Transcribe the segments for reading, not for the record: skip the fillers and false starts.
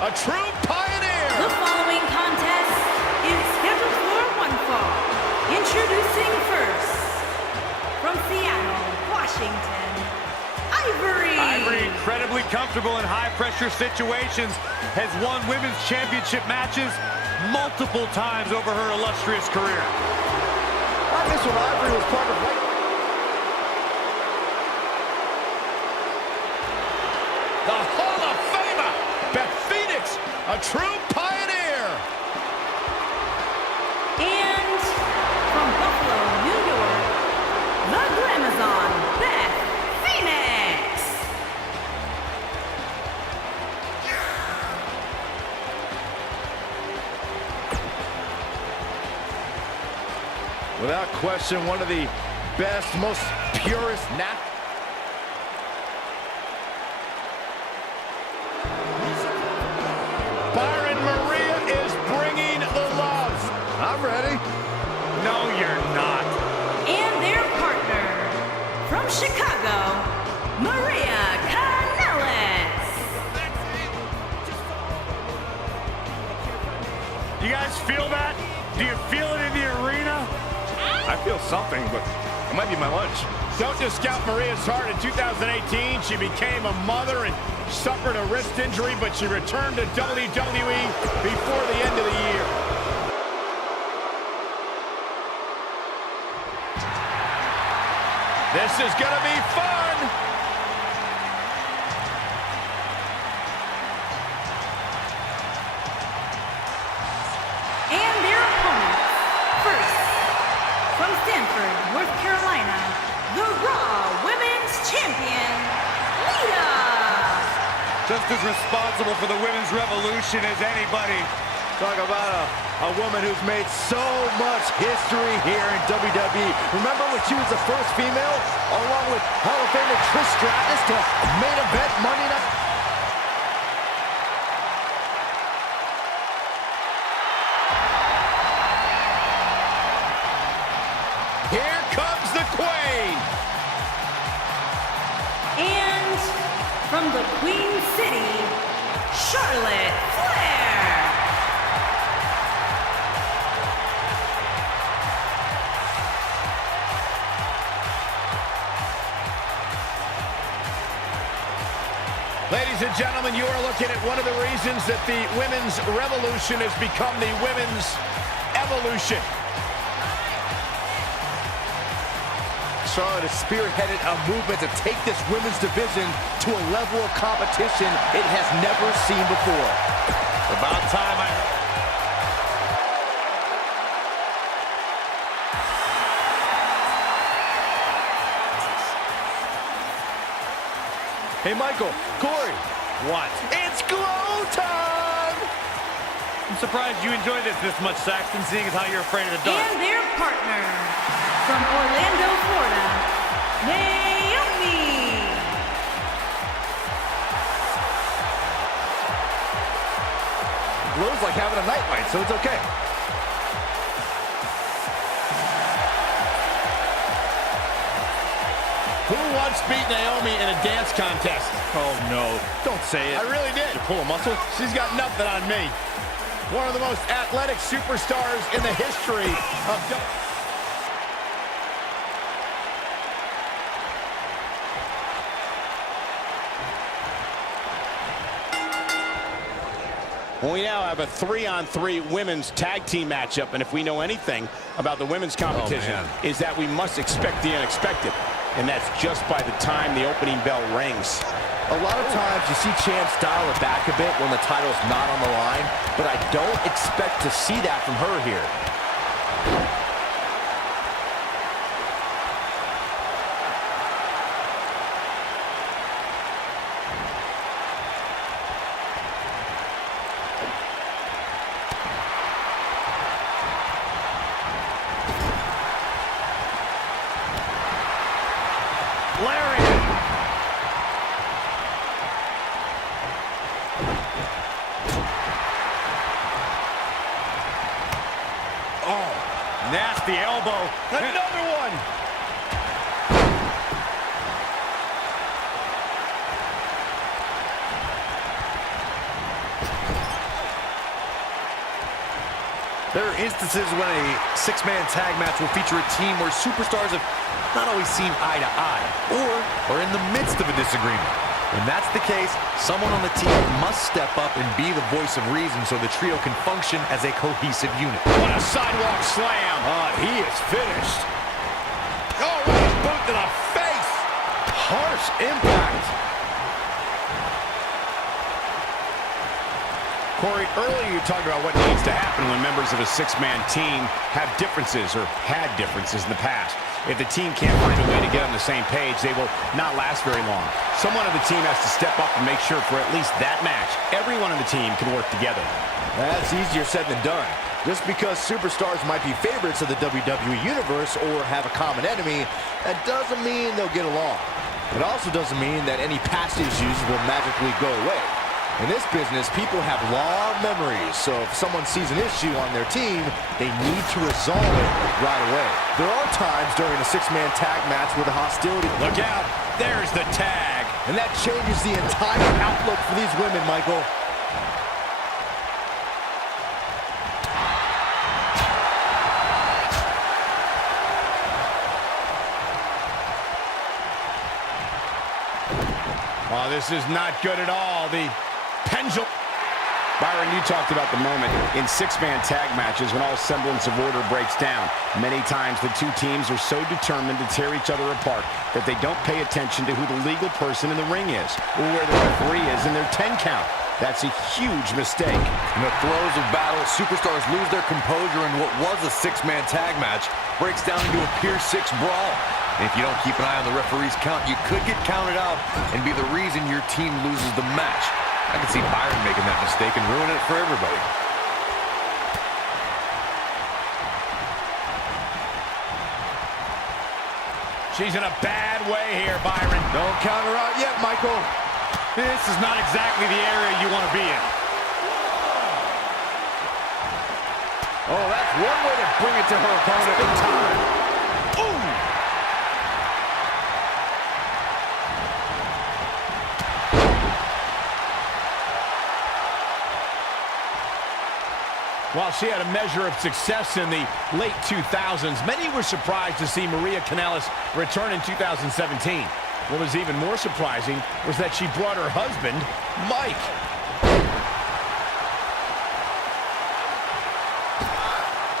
a true pioneer. The following contest is scheduled for one fall. Introducing first, from Seattle, Washington, Ivory. Ivory, incredibly comfortable in high-pressure situations, has won women's championship matches multiple times over her illustrious career. I miss when Ivory was part of the Hall of Famer, Beth, a true pioneer. And from Buffalo, New York, the Glamazon, Beth. Without question, one of the best, most purest Byron Maria is bringing the love. I'm ready. No, you're not. And their partner, from Chicago, Maria Kanellis. You guys feel that? Do you feel it in the arena? I feel something, but it might be my lunch. Don't discount Maria's heart. In 2018, she became a mother and suffered a wrist injury, but she returned to WWE before the end of the year. This is gonna be fun. And their opponents, first, from Stanford, North Carolina, the Raw Women's Champion, Lita. Just as responsible for the women's revolution as anybody. Talk about a woman who's made so much history here in WWE. Remember when she was the first female, along with Hall of Famer Trish Stratus, to main event Monday Night? Here comes the Queen. And from the Queen City, Charlotte Flair. Ladies and gentlemen, you are looking at one of the reasons that the women's revolution has become the women's evolution. Charlotte has spearheaded a movement to take this women's division to a level of competition it has never seen before. About time Hey, Michael, Corey. What? It's glow time! I'm surprised you enjoy this much, Saxton, seeing as how you're afraid of the dark. And their partner, from Orlando, Florida, Naomi. Glow's like having a nightlight, so it's okay. Who once beat Naomi in a dance contest? Oh, no. Don't say it. I really did. You pull a muscle? She's got nothing on me. One of the most athletic superstars in the history of We now have a 3-on-3 women's tag team matchup, and if we know anything about the women's competition, is that we must expect the unexpected, and that's just by the time the opening bell rings. A lot of times you see champs dial it back a bit when the title's not on the line, but I don't expect to see that from her here. Nasty elbow. Another one. There are instances when a six-man tag match will feature a team where superstars have not always seen eye to eye or are in the midst of a disagreement. When that's the case, someone on the team must step up and be the voice of reason so the trio can function as a cohesive unit. What a sidewalk slam. He is finished. Oh, what a boot to the face. Harsh impact. Corey, earlier you talked about what needs to happen when members of a six-man team have differences or had differences in the past. If the team can't find a way to get on the same page, they will not last very long. Someone on the team has to step up and make sure for at least that match, everyone on the team can work together. That's easier said than done. Just because superstars might be favorites of the WWE Universe or have a common enemy, that doesn't mean they'll get along. It also doesn't mean that any past issues will magically go away. In this business, people have long memories, so if someone sees an issue on their team, they need to resolve it right away. There are times during a six-man tag match where the hostility... Look out, there's the tag. And that changes the entire outlook for these women, Michael. Oh, this is not good at all. The pendulum. Byron, you talked about the moment in six-man tag matches when all semblance of order breaks down. Many times the two teams are so determined to tear each other apart that they don't pay attention to who the legal person in the ring is or where the referee is in their 10 count. That's a huge mistake. In the throes of battle, superstars lose their composure, and what was a six-man tag match breaks down into a Pier 6 brawl. And if you don't keep an eye on the referee's count, you could get counted out and be the reason your team loses the match. I can see Byron making that mistake and ruining it for everybody. She's in a bad way here, Byron. Don't count her out yet, Michael. This is not exactly the area you want to be in. Oh, that's one way to bring it to her opponent in time. Ooh! While she had a measure of success in the late 2000s, many were surprised to see Maria Kanellis return in 2017. What was even more surprising was that she brought her husband, Mike.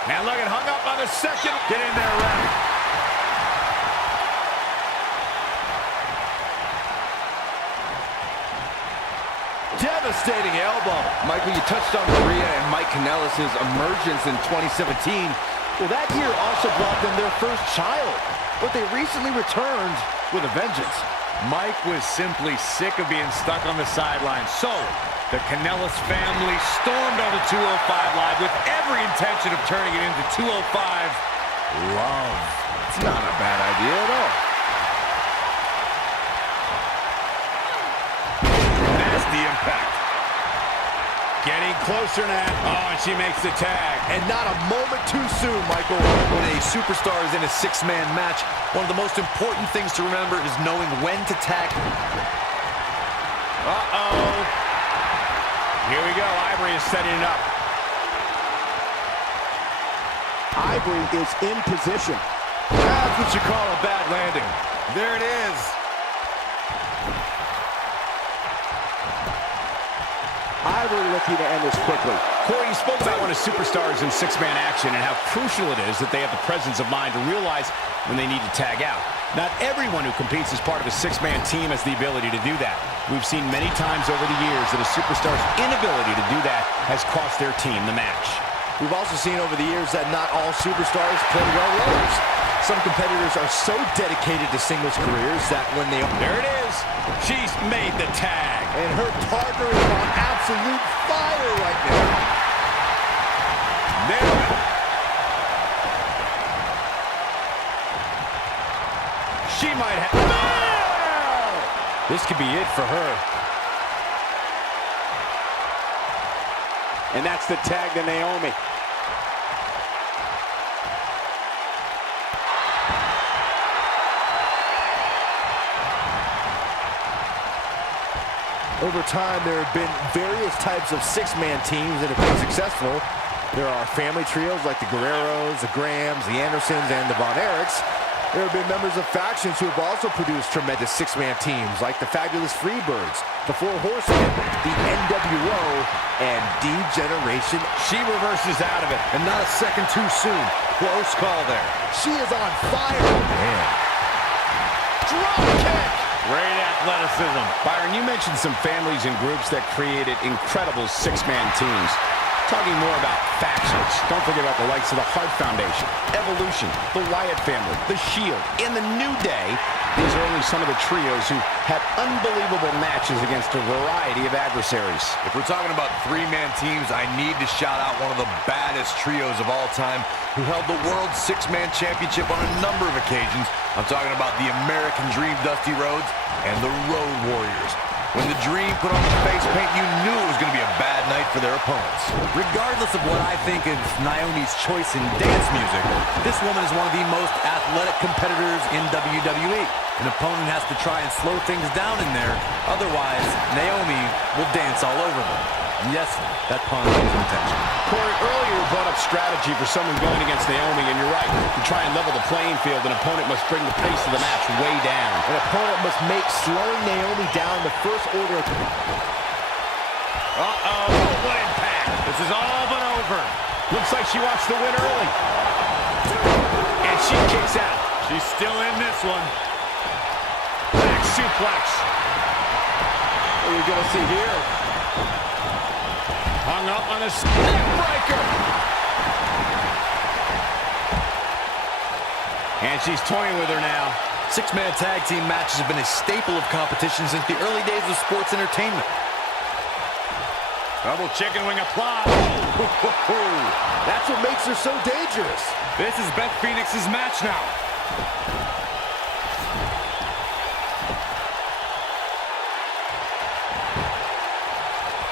And look, it hung up on the second. Get in there, Ren. Devastating elbow. Michael, you touched on Maria and Mike Kanellis' emergence in 2017. Well, that year also brought them their first child, but they recently returned with a vengeance. Mike was simply sick of being stuck on the sidelines, so the Kanellis family stormed onto 205 Live with every intention of turning it into 205 Love. It's not a bad idea at all. Nasty impact. Getting closer now. Oh, and she makes the tag. And not a moment too soon, Michael. When a superstar is in a six-man match, one of the most important things to remember is knowing when to tag. Uh-oh. Here we go. Ivory is setting it up. Ivory is in position. That's what you call a bad landing. There it is. Ivory looking to end this quickly. Corey, you spoke about one of superstars in six-man action and how crucial it is that they have the presence of mind to realize when they need to tag out. Not everyone who competes as part of a six-man team has the ability to do that. We've seen many times over the years that a superstar's inability to do that has cost their team the match. We've also seen over the years that not all superstars play well roles. Some competitors are so dedicated to singles careers that when they... There it is. She's made the tag. And her partner is on absolute fire right now. Nailed it. She might have... This could be it for her. And that's the tag to Naomi. Over time, there have been various types of six-man teams that have been successful. There are family trios like the Guerreros, the Grahams, the Andersons, and the Von Erichs. There have been members of factions who have also produced tremendous six-man teams like the Fabulous Freebirds, the Four Horsemen, the NWO, and D-Generation. She reverses out of it, and not a second too soon. Close call there. She is on fire. Man. Drop kick. Great athleticism. Byron, you mentioned some families and groups that created incredible six-man teams. Talking more about factions, don't forget about the likes of the Hart Foundation, Evolution, the Wyatt family, the Shield. In the New Day, these are only some of the trios who had unbelievable matches against a variety of adversaries. If we're talking about three-man teams, I need to shout out one of the baddest trios of all time who held the World Six-Man Championship on a number of occasions. I'm talking about the American Dream Dusty Rhodes and the Road Warriors. When the Dream put on the face paint, you knew it was going to be a bad night for their opponents. Regardless of what I think of Naomi's choice in dance music, this woman is one of the most athletic competitors in WWE. An opponent has to try and slow things down in there, otherwise Naomi will dance all over them. And yes, that pun was intentional. Corey, earlier brought up strategy for someone going against Naomi, and you're right. To try and level the playing field, an opponent must bring the pace of the match way down. An opponent must make slowing Naomi down the first order. Uh-oh, what impact. This is all but over. Looks like she wants to win early. And she kicks out. She's still in this one. Back suplex. What are you going to see here? Hung up on a neck breaker. And she's toying with her now. Six-man tag team matches have been a staple of competition since the early days of sports entertainment. Double chicken wing applied. That's what makes her so dangerous. This is Beth Phoenix's match now.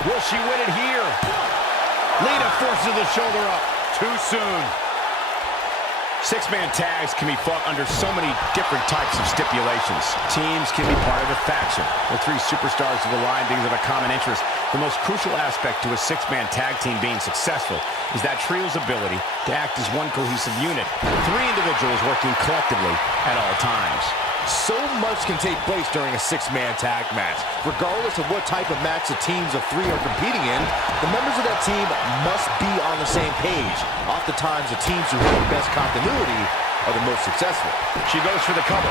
Will she win it here? Lita forces the shoulder up. Too soon. Six-man tags can be fought under so many different types of stipulations. Teams can be part of a faction. The three superstars of the line being of a common interest. The most crucial aspect to a six-man tag team being successful is that trio's ability to act as one cohesive unit. Three individuals working collectively at all times. So much can take place during a six-man tag match. Regardless of what type of match the teams of three are competing in, the members of that team must be on the same page. Oftentimes, the teams who have the best continuity are the most successful. She goes for the cover.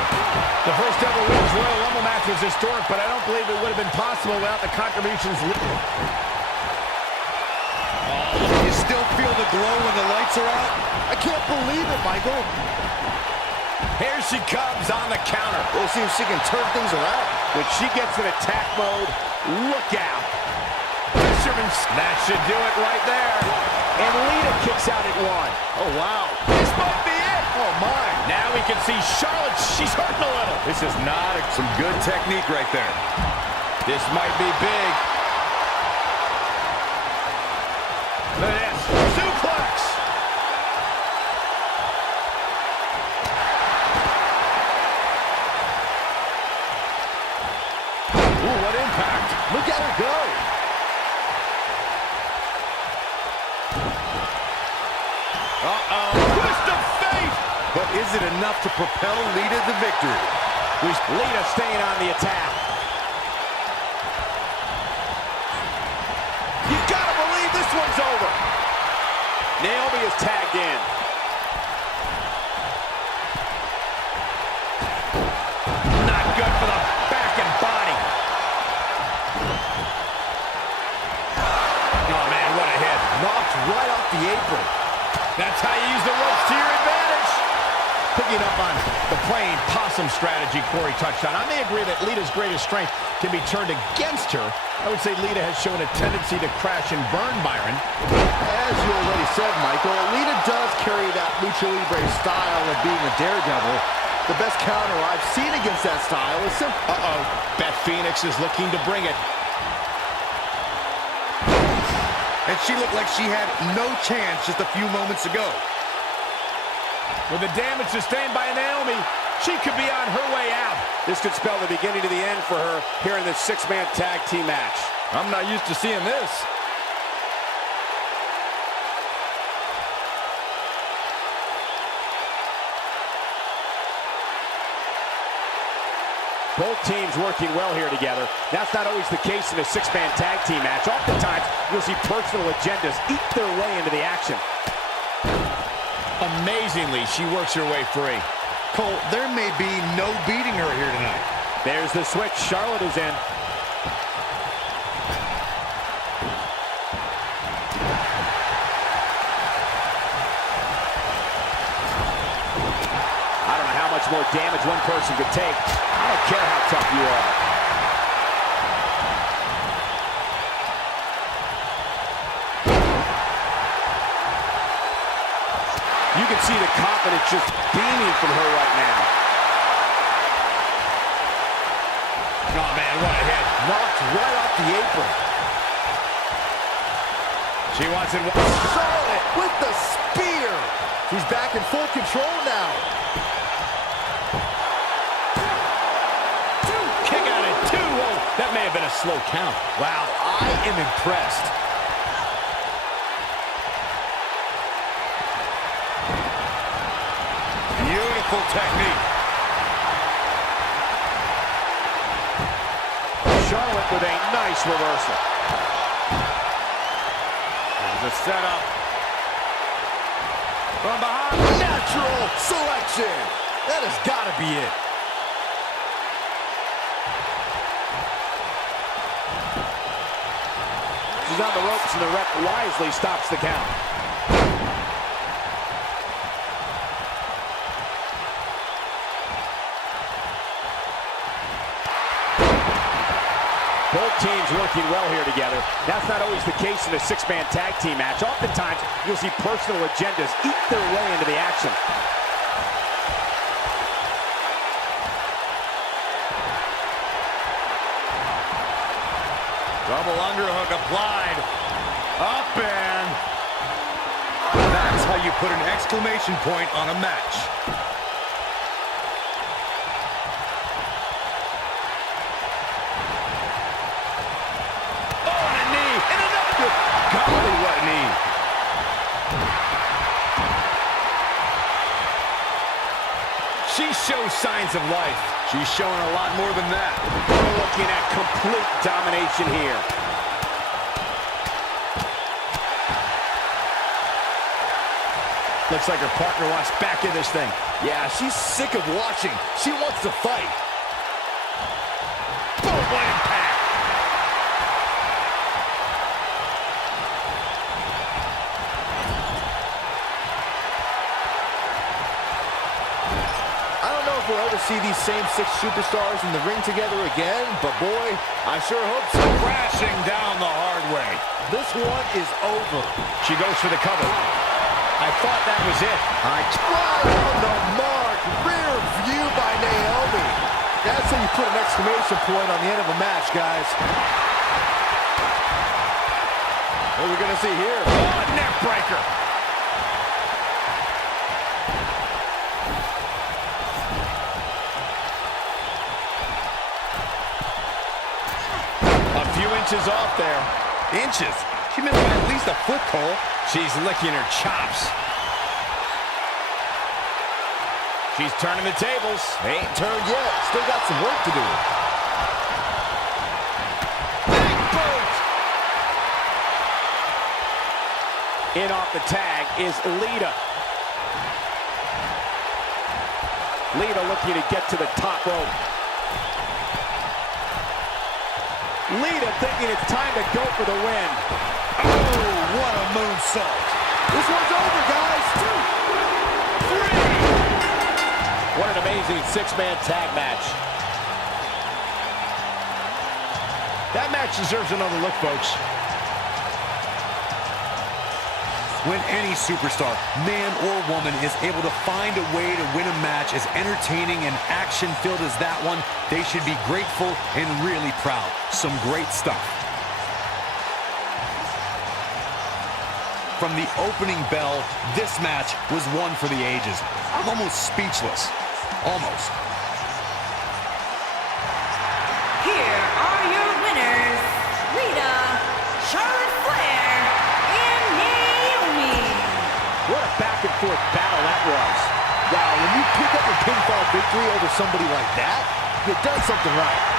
The first ever Women's Royal Rumble match was historic, but I don't believe it would have been possible without the contributions. You still feel the glow when the lights are out? I can't believe it, Michael. Here she comes on the counter. We'll see if she can turn things around. When she gets in attack mode, look out. Fisherman, that should do it right there. And Lita kicks out at one. Oh, wow. This might be it. Oh, my. Now we can see Charlotte. She's hurting a little. This is not some good technique right there. This might be big. Look at this. Suplex. Ooh, what impact. Look at her go. Uh-oh. Twist of fate. But is it enough to propel Lita to victory? Lita staying on the attack. You gotta believe this one's over. Naomi is tagged in. Not good for the back and body. Oh, man, what a hit. Knocked right off the apron. That's how you use the ropes to your advantage. Picking up on the playing possum strategy Corey touched on. I may agree that Lita's greatest strength can be turned against her. I would say Lita has shown a tendency to crash and burn, Byron. As you already said, Michael, Lita does carry that lucha libre style of being a daredevil. The best counter I've seen against that style is simple. Uh-oh. Beth Phoenix is looking to bring it. And she looked like she had no chance just a few moments ago. With the damage sustained by Naomi, she could be on her way out. This could spell the beginning to the end for her here in this six-man tag team match. I'm not used to seeing this. Both teams working well here together. That's not always the case in a six-man tag team match. Oftentimes, you'll see personal agendas eat their way into the action. Amazingly, she works her way free. Cole, there may be no beating her here tonight. There's the switch. Charlotte is in. I don't know how much more damage one person could take. I don't care how tough you are. You can see the confidence just beaming from her right now. Oh, man, what a hit. Knocked right off the apron. She wants it. Charlotte with the spear. She's back in full control now. Kick out at 2. Whoa, that may have been a slow count. Wow, I am impressed. Beautiful technique. Charlotte with a nice reversal. There's a setup. From behind. Natural selection. That has got to be it. She's on the ropes and the ref wisely stops the count. Both teams working well here together. That's not always the case in a six-man tag team match. Oftentimes, you'll see personal agendas eat their way into the action. Double underhook applied. Up and... That's how you put an exclamation point on a match. Golly, what a knee. She shows signs of life. She's showing a lot more than that. We're looking at complete domination here. Looks like her partner wants back in this thing. Yeah, she's sick of watching. She wants to fight. Boom, what impact. We'll ever see these same 6 superstars in the ring together again, but boy, I sure hope so. Crashing down the hard way. This one is over. She goes for the cover. I thought that was it. Right on the mark. Rear view by Naomi. That's how you put an exclamation point on the end of a match, guys. What are we going to see here? Oh, neck breaker. Inches off there. Inches? She missed by at least a foot, Cole. She's licking her chops. She's turning the tables. They ain't turned yet. Still got some work to do. Big boot! In off the tag is Lita. Lita looking to get to the top rope. Lita thinking it's time to go for the win. Oh, what a moonsault. This one's over, guys. 2, 3. What an amazing six-man tag match. That match deserves another look, folks. When any superstar, man or woman, is able to find a way to win a match as entertaining and action-filled as that one, they should be grateful and really proud. Some great stuff. From the opening bell, this match was one for the ages. I'm almost speechless. Almost. Here are your winners, Lita, Charlotte Flair, and Naomi. What a back-and-forth battle that was. Wow, when you pick up a pinfall victory over somebody like that, you've done something right.